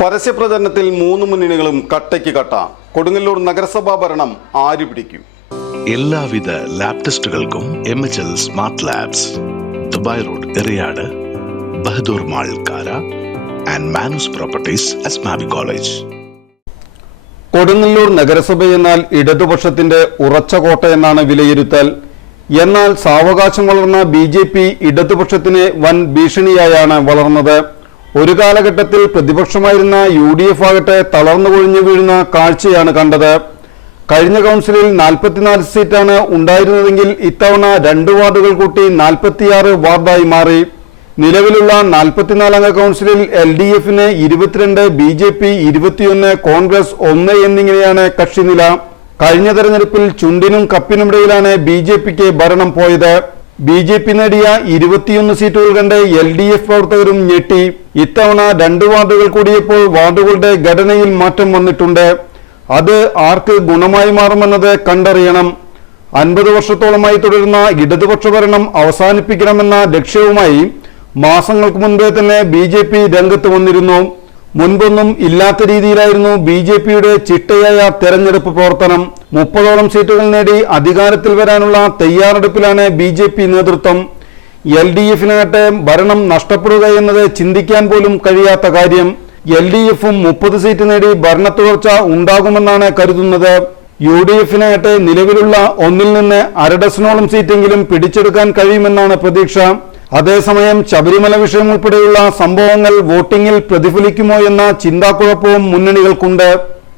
പരസ്യപ്രചരണത്തിൽ മൂന്ന് മുന്നണികളും കട്ടയ്ക്ക് കട്ട. കൊടുങ്ങല്ലൂർ നഗരസഭാ ഭരണം ആര് പിടിക്കും? എല്ലാവിധ ലാബ് ടെസ്റ്റുകൾക്കും MHL smart labs, Dubai road, Eriyad, Bahadur mall, Kara and Manoos properties, Asmabi college. Kodungallur നഗരസഭ എന്നാൽ ഇടതുപക്ഷത്തിന്റെ ഉറച്ച കോട്ട എന്നാണ് വിലയിരുത്തൽ. എന്നാൽ സാവകാശം വളർന്ന BJP ഇടതുപക്ഷത്തിന് വൻ ഭീഷണിയായാണ് വളർന്നത്. ഒരു കാലഘട്ടത്തിൽ പ്രതിപക്ഷമായിരുന്ന UDF ആകട്ടെ തളർന്നു കൊഴിഞ്ഞു വീഴുന്ന കാഴ്ചയാണ് കണ്ടത്. കഴിഞ്ഞ കൗൺസിലിൽ 44 സീറ്റാണ് ഉണ്ടായിരുന്നതെങ്കിൽ ഇത്തവണ 2 വാർഡുകൾ കൂട്ടി 46 വാർഡായി മാറി. നിലവിലുള്ള 44 അംഗ കൗൺസിലിൽ LDF-ന് 22, BJP 21, കോൺഗ്രസ് 1 എന്നിങ്ങനെയാണ് കക്ഷിനില. കഴിഞ്ഞ തെരഞ്ഞെടുപ്പിൽ ചുണ്ടിനും കപ്പിനുമിടയിലാണ് BJPക്ക് ഭരണം പോയത്. BJP നേടിയ 21 സീറ്റുകൾ കണ്ട് LDF പ്രവർത്തകരും ഞെട്ടി. ഇത്തവണ 2 വാർഡുകൾ കൂടിയപ്പോൾ വാർഡുകളുടെ ഘടനയിൽ മാറ്റം വന്നിട്ടുണ്ട്. അത് ആർക്ക് ഗുണമായി മാറുമെന്നത് കണ്ടറിയണം. 50 വർഷത്തോളമായി തുടരുന്ന ഇടതുപക്ഷ ഭരണം അവസാനിപ്പിക്കണമെന്ന ലക്ഷ്യവുമായി മാസങ്ങൾക്ക് മുൻപേ തന്നെ BJP രംഗത്ത് വന്നിരുന്നു. മുൻപൊന്നും ഇല്ലാത്ത രീതിയിലായിരുന്നു BJPയുടെ ചിട്ടയായ തെരഞ്ഞെടുപ്പ് പ്രവർത്തനം. 30ഓളം സീറ്റുകൾ നേടി അധികാരത്തിൽ വരാനുള്ള തയ്യാറെടുപ്പിലാണ് BJP നേതൃത്വം. LDF-നാകട്ടെ ഭരണം നഷ്ടപ്പെടുക എന്നത് ചിന്തിക്കാൻ പോലും കഴിയാത്ത കാര്യം. LDF-ഉം 30 സീറ്റ് നേടി ഭരണ തുടർച്ച ഉണ്ടാകുമെന്നാണ് കരുതുന്നത്. UDF-നാകട്ടെ നിലവിലുള്ള 1-ൽ നിന്ന് 1/2 ഡസനോളം സീറ്റെങ്കിലും പിടിച്ചെടുക്കാൻ കഴിയുമെന്നാണ് പ്രതീക്ഷ. അതേസമയം ശബരിമല വിഷയം ഉൾപ്പെടെയുള്ള സംഭവങ്ങൾ വോട്ടിംഗിൽ പ്രതിഫലിക്കുമോ എന്ന ചിന്താക്കുഴപ്പവും മുന്നണികൾക്കുണ്ട്.